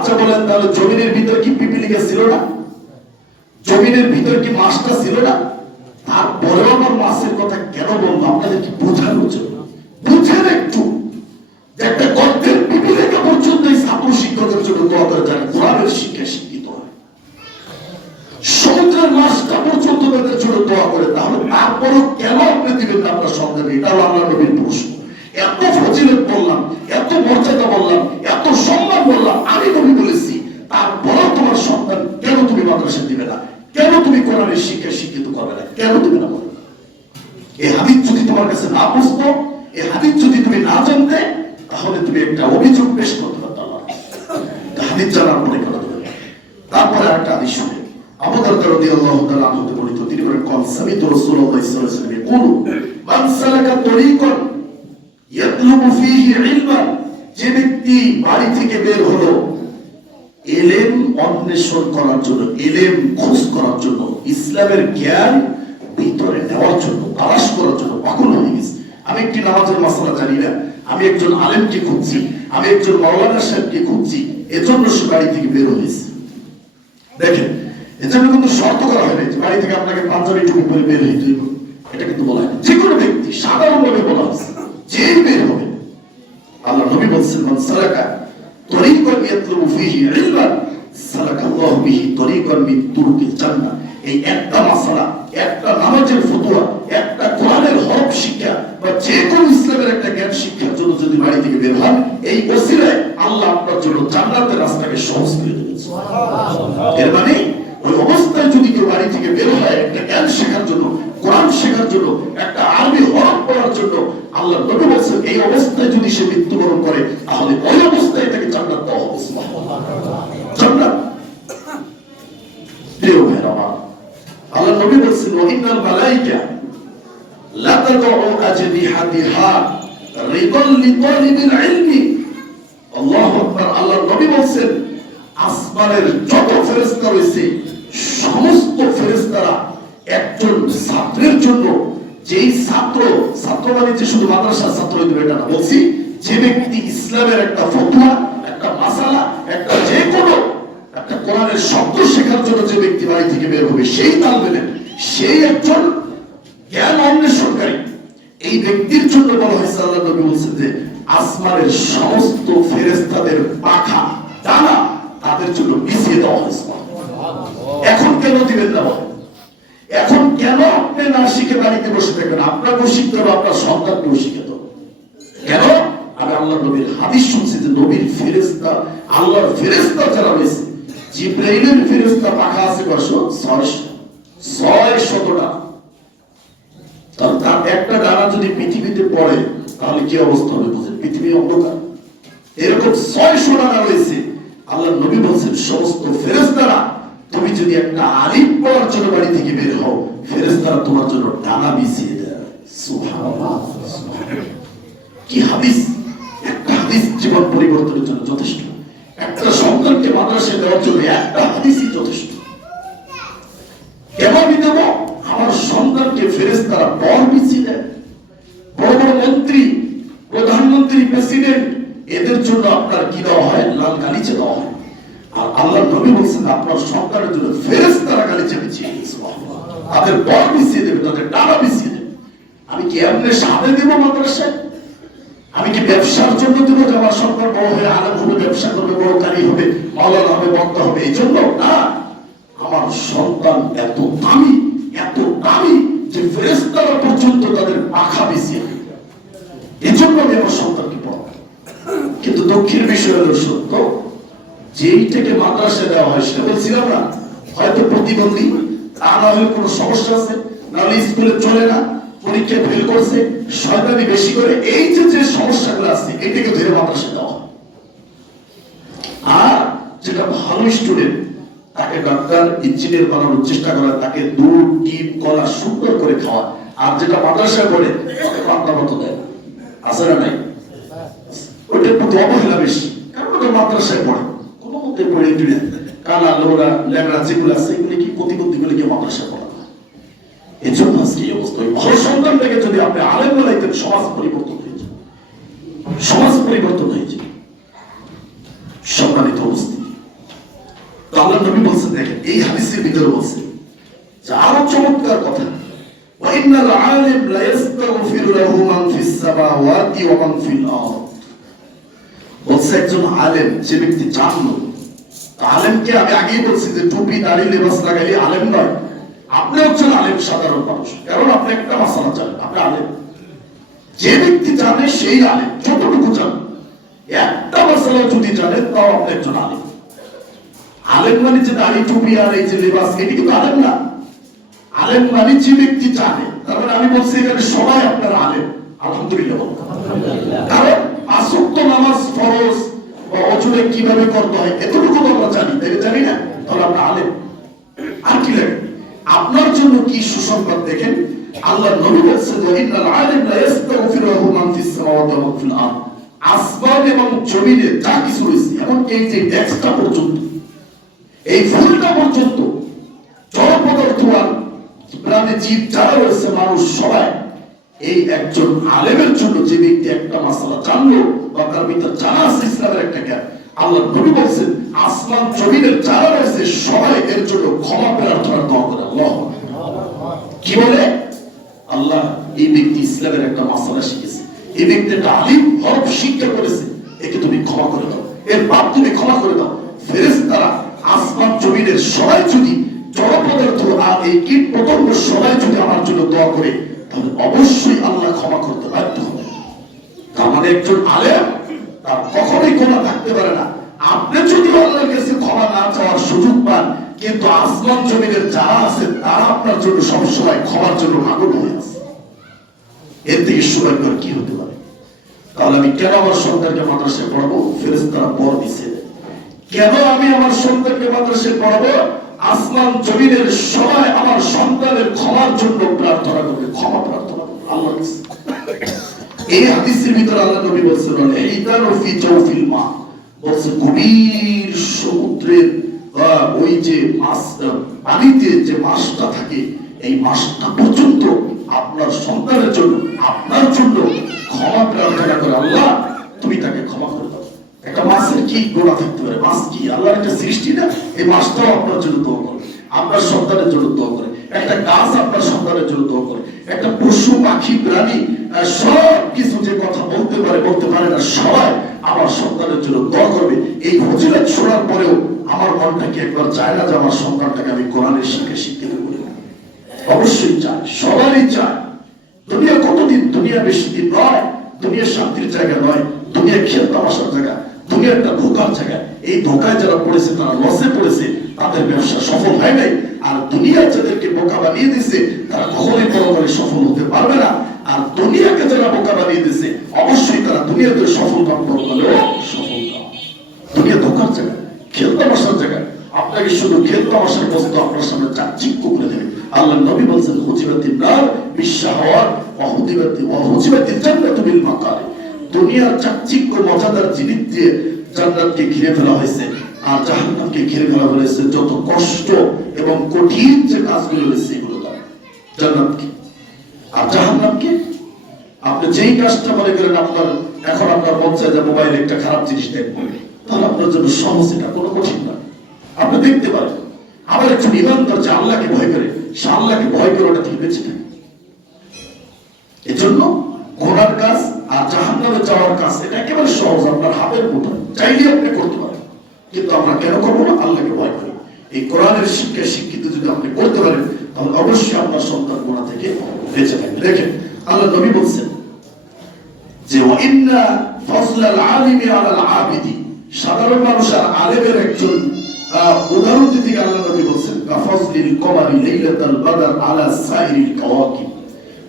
আচ্ছা বলেন, তাহলে জমিনের ভিতরে কি পিপিলিকা ছিল না? জমিনের ভিতরে কি মাছটা ছিল না? তারপরেও আমার মাছের কথা কেন বলবো? আপনাদের কি বোঝানোর জন্য। বুঝেন একটু যে একটা গর্তের পিপিলিকা পর্যন্ত এই ছাত্র শিক্ষকের জন্য দোয়া করে, যারা কোরআনের শিক্ষা শিক্ষিত হয়। সমুদ্রের মাছটা পর্যন্ত তাদের জন্য দোয়া করে, তাহলে তারপরেও কেন আপনি দিবেন না আপনার সন্তান? এটাও আল্লাহ নবীর প্রশ্ন। এত ফজিলত বললাম, এত মর্যাদা বললাম, এত সম্মান বললাম, আমি নবী বলেছি, তারপরেও তোমার সন্তান কেন তুমি মাদ্রাসা দিবে না? কেন তুমি কোরআনের শিক্ষা শিক্ষিত করবে না? কেন দিবে না? বলো। এই হাদিস যদি তোমার কাছে না বুঝতো, এই হাদিস যদি তুমি না জানতে, তাহলে তুমি একটা অভিযোগ পেশ করতে পারতো আল্লাহ। হাদিস জানার পরে কথা দেবে। তারপরে একটা হাদিস শুনে আবু দারদা রাদিয়াল্লাহু তাআলা আনহু বর্ণিত, তিনি বলেন, "কাল সামিতু রাসূলুল্লাহ সাল্লাল্লাহু আলাইহি ওয়াসাল্লাম ইয়াকুলু মান সালাকা তরিকান ইয়াতলুবু ফীহি ইলমান", যে ব্যক্তি বাড়ি থেকে বের হলো ইলম অন্বেষণ করার জন্য, ইলম খোঁজ করার জন্য, ইসলামের জ্ঞান ভিতরে নেওয়ার জন্য, তালাশ করার জন্য পাগল হয়ে গেছে। আমি একটি নামাজের মাসআলা জানি না, আমি একজন আলেমকে খুঁজছি, আমি একজন মাওলানা সাহেবকে খুঁজছি, এজন্য সে বাড়ি থেকে বের হয়েছে। দেখেন, এজন্য কিন্তু শর্ত করা হয় না বাড়ি থেকে আপনাকে পাঞ্জাবি টুপি পরে বের হইতে হবে, এটা কিন্তু বলা হয়। যে কোনো ব্যক্তি সাধারণভাবে বলা হয়েছে যে বের হবে। আল্লাহ নবী বলছেন, মান সালাকা তরিকান ইয়াতলুবু ফীহি ইলমান সালাকাল্লাহু বিহি তরিকান মিন তুরুকিল জান্নাহ। এই একটা মাসআলা, একটা নামাজের ফতোয়া, একটা কোরআনের হরফ শিক্ষা বা যে কোনো ইসলামের একটা জ্ঞান শিক্ষার জন্য যদি বাড়ি থেকে বের হন, এই ওসিলায় আল্লাহ আপনার জন্য জান্নাতের রাস্তাকে সহজ করে দেবেন। সুবহানাল্লাহ। এর মানে ওই অবস্থায় যদি কেউ বাড়ি থেকে বের হয় একটা জ্ঞান শেখার জন্য, কোরআন শেখার জন্য, একটা আরবি হরফ পড়ার জন্য, আল্লাহ নবী বলেছেন এই অবস্থায় যদি সে মৃত্যুবরণ করে, তাহলে ওই অবস্থায় তাকে জান্নাত দেওয়া হবে। সুবহানাল্লাহ। জান্নাত। প্রিয় ভাইরা আমার, আল্লাহ নবী বলেছেন, ওয়া ইন্নাল মালায়েকা লা তাদউ আজনিহাতিহা রিদাল লিতালিবিল ইলমি। আল্লাহু আকবার। আল্লাহ নবী বলেছেন, আসমানের যত ফেরেশতা রয়েছে সমস্ত ফেরেশতারা একজন ছাত্রের জন্য, যেই ছাত্র মানে যে শুধু মাদ্রাসার ছাত্র হইতে পারে না, বলছি যে ব্যক্তি ইসলামের একটা ফতোয়া, একটা মাসালা, একটা যে কোনো একটা কোরআনের শব্দ শেখার জন্য যে ব্যক্তি বাড়ি থেকে বের হবে, সেই তালবেলেন, সেই একজন জ্ঞান অন্বেষণকারী, এই ব্যক্তির জন্য বলা হয়েছে, আল্লাহ নবী বলছেন যে আসমানের সমস্ত ফেরেশতাদের পাখা ডানা তাদের জন্য বিছিয়ে দেওয়া হয়েছে। এখন কেন দিবেন না? এখন কেন আপনি না শিখে বাড়িতে বসে থাকবেন? আপনাকেও শিখতে হবে, আপনার সন্তানকেও শিখতে হবে। কেন? আমি আল্লাহ নবীর হাদিস শুনছি যে নবীর ফেরেশতা, আল্লাহর ফেরেশতা যারা রয়েছে, জিবরাইলের ফেরেশতা পাখা আছে 600টা। তার একটা ডানা যদি পৃথিবীতে পড়ে তাহলে কি অবস্থা হবে বুঝেন? পৃথিবী অন্ধকার। এরকম 600 ডানা রয়েছে। আল্লাহ নবী বলছেন, সমস্ত ফেরেশতারা, তুমি যদি একটা আলিম পড়ার জন্য বাড়ি থেকে বের হও, ফেরেশতারা তোমার জন্য ডানা বিছিয়ে দেয়। সুবহানাল্লাহ। কি হাদিস! একটা হাদিস জীবন পরিবর্তনের জন্য যথেষ্ট। একটা সন্তানকে মাদ্রাসায় দেওয়ার জন্য একটা হাদিসই যথেষ্ট। কেন আমি দেব? আমার সন্তানকে ফেরেশতারা বর বিছিয়ে দেয়। বড় বড় মন্ত্রী, প্রধানমন্ত্রী, প্রেসিডেন্ট, এদের জন্য আপনার কি দেওয়া হয়? লাল গালিচা দেওয়া হয়। আর আল্লাহ নবী বলছেন, আপনার সন্তানের জন্য ফেরেশতারা গালিচা বিছিয়ে দিয়েছে, তাদের বর বিছিয়ে দেবে, তাদের ডানা বিছিয়ে দেবে। আমি কি এমনি সামনে দেব মাদ্রাসায়? আমি কি ব্যবসার জন্য দেব যে আমার সন্তান বড় হয়ে আলেম হবে, ব্যবসা করবে, বড় কারি হবে, মাওলানা হবে, বক্তা হবে, এই জন্য না। আমার সন্তান এত দামি, এত দামি যে ফেরেশতারা পর্যন্ত তাদের পাখা বিছিয়ে দেবে, এই জন্য আমি আমার সন্তানকে পড়াবো। কিন্তু দুঃখের বিষয় হলো সত্য, যেইটাকে মাদ্রাসায় দেওয়া হয় সেটা বলছিলাম না, হয়তো প্রতিবন্ধী, তা না হলে কোনো সমস্যা আছে, নাহলে স্কুলে চলে না, পরীক্ষায় ফেল করছে, শয়তানি বেশি করে, এই যে সমস্যাগুলো আছে এটাকে ধরে মাদ্রাসায় দেওয়া হয়। আর যেটা ভালো স্টুডেন্ট, তাকে ডাক্তার, ইঞ্জিনিয়ার বানানোর চেষ্টা করা, তাকে দুধ, ডিম, কলা সুন্দর করে খাওয়া। আর যেটা মাদ্রাসায় পড়ে তাকে পান্তা মতো দেয়, আছে না নাই? ওইটার প্রতি অবহেলা বেশি, কারণ ওটা মাদ্রাসায় পড়ে, কোনো মতে পড়ে টুড়ে কালা, লোরা, ল্যাংড়া যেগুলো আছে এগুলি কি প্রতিবন্ধীগুলিকে মাদ্রাসায় পড়া। এই জন্য আজকে এই অবস্থা। ভালো সন্তানটাকে যদি আপনি আলেম বানাইতেন, সমাজ পরিবর্তন হয়ে যাবে, সমাজ পরিবর্তন হয়ে যাবে। সম্মানিত উপস্থিতি, আল্লাহ নবী বলছেন, দেখেন এই হাদিসের ভিতরে বলছে যে আরো চমৎকার কথা, ওয়া ইন্নাল আলিম লা ইস্তাগফিরু লাহু মান ফিস সামাওয়াতি ওয়া মান ফিল আরদ। বলছে একজন আলেম, যে ব্যক্তি জানলো, আলেমকে আমি আগেই বলছি যে টুপি দাড়ি লেবাস লাগাইলে আলেম নয়। আপনি হচ্ছেন আলেম, সাধারণ মানুষ, কারণ আপনি একটা মাসালা জানেন, আপনি আলেম। যে ব্যক্তি জানে সেই আলেম, যতটুকু জানে। একটা মাসালা যদি জানেন তাও আপনি একজন আলেম। আলেম মানে যে দাড়ি টুপি আর এই যে লেবাস, এটি কিন্তু আলেম না। আলেম মানে যে ব্যক্তি জানে। তার মানে আমি বলছি এখানে সবাই আপনার আলেম, আলহামদুলিল্লাহ। কারণ পাঁচ ওয়াক্ত নামাজ ফরজ বা অজুরে কিভাবে করতে হয় এতটুকু তো আমরা জানি, তাই জানি না? তাহলে আমরা আলেম। আর কি লাগে আপনার জন্য? কি সুসংবাদ দেখেন, আল্লাহ নবী বলেছেন যে ইন্নাল আলিম লা ইস্তাগফিরু লাহু মান ফিস সামাওয়াতি ওয়া মান ফিল আরদ। আসমান এবং জমিনে যা কিছু রয়েছে, এমনকি এই যে টেক্সটটা পর্যন্ত, এই ফুলটা পর্যন্ত, জড় পদার্থ আর প্রাণী জীব যারা রয়েছে, মানুষ সবাই এই একজন আলেমের জন্য, যে ব্যক্তি একটা মাসালা জানলো বা তার ভিতর জানা আছে ইসলামের একটা জ্ঞান, আল্লাহ নবী বলছেন আসমান জমিনের যারা রয়েছে সবাই এর জন্য ক্ষমা প্রার্থনা দোয়া করে। আল্লাহ কি বলে? আল্লাহ এই ব্যক্তি ইসলামের একটা মাসালা শিখেছে, এই ব্যক্তি একটা আলিম হরফ শিক্ষা করেছে, একে তুমি ক্ষমা করে দাও, এর পাপ তুমি ক্ষমা করে দাও। ফেরেশতারা আসমান জমিনের সবাই যদি, জড় পদার্থ আর এই কীট পতঙ্গ সবাই যদি আমার জন্য দোয়া করে, তাহলে অবশ্যই আল্লাহ ক্ষমা করতে বাধ্য হবে। তার মানে একজন আলেম তার কখনোই ক্ষমা থাকতে পারে না। আপনি যদি আল্লাহর কাছে ক্ষমা না চাওয়ার সুযোগ পান, কিন্তু আসমান জমিনের যারা আছে তারা আপনার জন্য সবসময় ক্ষমার জন্য আগ্রহ হয়ে আছে। এর থেকে সুখকর কি হতে পারে? তাহলে আমি কেন আমার সন্তানকে মাদ্রাসায় পড়াবো? ফেরেশতারা বর দিছে। কেন আমি আমার সন্তানকে মাদ্রাসায় পড়াবো? আসমান জমিনের সবাই আমার সন্তানের ক্ষমার জন্য প্রার্থনা করবে, ক্ষমা প্রার্থনা করবে আল্লাহর কাছে। এই হাদিসের ভিতরে আল্লাহ নবী বলেছেন ইদারু ফি জাওফিল মা, বলছে গভীর সমুদ্রের ওই যে মাছ, পানিতে যে মাছটা থাকে, এই মাছটা পর্যন্ত আপনার সন্তানের জন্য, আপনার জন্য ক্ষমা প্রার্থনা করে, আল্লাহ তুমি তাকে ক্ষমা করে দাও। একটা মাছের কি গোড়া থাকতে পারে? মাছ কি আল্লাহর একটা সৃষ্টি না? এই মাছটাও আপনার জন্য দোয়া করে, আপনার সন্তানের জন্য দোয়া করে। একটা গাছ আপনার সন্তানের জন্য দোয়া করে। একটা পশু পাখি প্রাণী সব কিছু যে কথা বলতে পারে বলতে পারে না, সবাই আমার সন্তানের জন্য দোয়া করবে। এই ফজিলত শোনার পরেও আমার মনটা কি একবার চায় না যে আমার সন্তানটাকে আমি কোরআনের শিক্ষা শিখতে দেবো? অবশ্যই চায়, সবারই চায়। দুনিয়া কতদিন? দুনিয়া বেশি দিন নয়, দুনিয়া শান্তির জায়গা নয়, দুনিয়া খেল তামাশার জায়গা, দুনিয়া একটা ধোকার জায়গা। এই ধোকায় যারা পড়েছে তারা লসে পড়েছে, তাদের ব্যবসা সফল হয় নাই। আর দুনিয়া যাদেরকে বোকা বানিয়ে দিছে তারা কখনোই পরকালে সফল হতে পারবে না। আর দুনিয়াকে যারা বোকা বানিয়ে দিছে অবশ্যই তারা দুনিয়াতে সফল কাম পরকালেও সফল কাম। দুনিয়া ধোকার জায়গা, খেল তামাশার জায়গা। আপনাকে শুধু খেল তামাশার বস্তু আপনার সামনে চাকচিক্য করে দেবে। আল্লাহ নবী বলছেন হুজিবাতিন নার বিশাহাওয়াত ওয়া হুজিবাতিল জান্নাতু বিল মাকারি। দুনিয়ার চাকচিক্য মজাদার জিনিস দিয়ে জান্নাতকে ঘিরে ফেলা হয়েছে, আর জাহান্নামকে ঘিরে ফেলা হয়েছে যত কষ্ট এবং কঠিন যে কাজগুলো রয়েছে এগুলো দ্বারা। জান্নাতকে আর জাহান্নামকে আপনি যেই কাজটা মনে করেন আপনার এখন আপনার মন চায় যে মোবাইলে একটা খারাপ জিনিস দেখবেন, তাহলে আপনার জন্য সহজ, এটা কোনো কঠিন না, আপনি দেখতে পারেন। আবার একজন ইমানদার যে আল্লাহকে ভয় করে, সে আল্লাহকে ভয় করে ওটা থেকে বেঁচে থাকে। এজন্য ঘোড়ার কাজ আর জাহান্নামে যাওয়ার কাজ এটা একেবারে সহজ, আপনার হাতের মুঠোয়, চাইলে আপনি করতে পারেন। কিন্তু আমরা কেন করবো না? আল্লাহকে ভয় করি। এই কোরআনের শিক্ষা শিক্ষিত যদি আপনি করতে পারেন, তাহলে অবশ্যই আপনার সন্তান গোনা থেকে বেঁচে থাকবে। দেখেন আল্লাহ নবী বলছেন যে ওয়াইন্না ফাজলাল আলিমি আলাল আবিদি, সাধারণ মানুষ আর আলেমের একজন উদাহরণ দিতে আল্লাহ নবী বলছেন কাফাজলিল কমারি লাইলাতাল বাদর আলা সাইরিল কাওয়াকিব।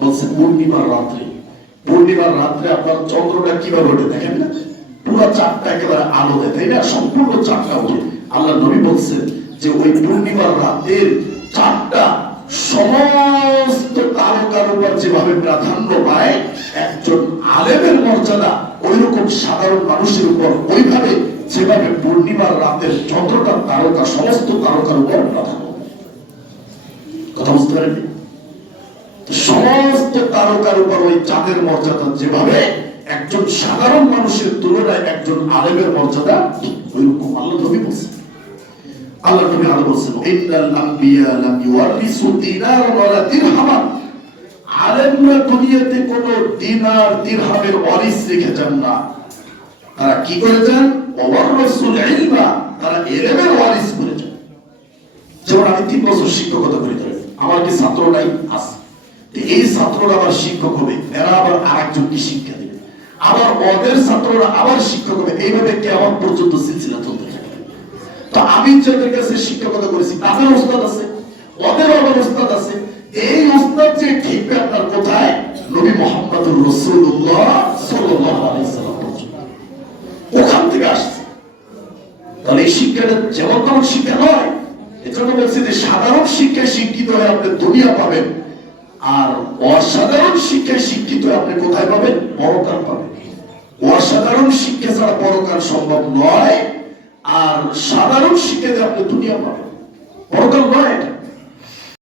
বলছেন পূর্ণিমার রাত্রে, পূর্ণিমার রাত্রে আপনার চন্দ্রটা কিভাবে ওঠে দেখেন না? পুরো চাঁদটা একেবারে আলো দেয়, তাই না? সম্পূর্ণ চাঁদটা ওঠে। আল্লাহ নবী বলছেন যে ওই পূর্ণিমার রাতের চাঁদটা সমস্ত তারকার উপর যেভাবে প্রাধান্য পায়, একজন আলেমের মর্যাদা ওই রকম সাধারণ মানুষের উপর ওইভাবে যেভাবে পূর্ণিমার রাতের চন্দ্রটা তারকা সমস্ত তারকার উপর প্রাধান্য। কথা বুঝতে পারেন? সমস্ত তারকার উপর ওই চাঁদের মর্যাদা যেভাবে একজন সাধারণ মানুষের তুলনায় একজন আলেমের মর্যাদা ওই রকম আল্লাহ নবী বলছেন। আল্লাহ নবী আরো বলছেন ইন্নাল আম্বিয়া লাম ইওয়ারিসু দিনার ওয়ালা দিরহামান, আলেমরা দুনিয়াতে কোনো দিনার দিরহামের ওয়ারিস রেখে যান না। তারা কি করে যান? ওয়ারাসুল ইলমা, তারা ইলমের ওয়ারিস করে যান। যেমন আমি 3 বছর শিক্ষকতা করি, আমার কি ছাত্র নাই? আছে। এই ছাত্ররা আবার শিক্ষক হবে, এরা আবার আরেকজনকে শিক্ষা দেবে, আবার ওদের ছাত্ররা আবার শিক্ষক হবে, এইভাবে কিয়ামত পর্যন্ত সিলসিলা চলতে থাকবে। তো আমি যাদের কাছে শিক্ষকতা করেছি তাদের উস্তাদ আছে, ওদের আবার উস্তাদ আছে। এই উস্তাদ যে ঠিকবে আপনার কোথায়? নবী মুহাম্মদুর রাসূলুল্লাহ সাল্লাল্লাহু আলাইহি সাল্লাম ওখান থেকে আসছে। তাহলে এই শিক্ষাটা যেমন তেমন শিক্ষা নয়। এজন্য বলছি যে সাধারণ শিক্ষায় শিক্ষিত হয়ে আপনি দুনিয়া পাবেন, আর অসাধারণ শিক্ষায় শিক্ষিত হয়ে আপনি কোথায় পাবেন? পরকাল পাবেন। অসাধারণ শিক্ষা ছাড়া পরকাল সম্ভব নয়, আর সাধারণ শিক্ষাতে আপনি দুনিয়া পাবেন, পরকাল নয়।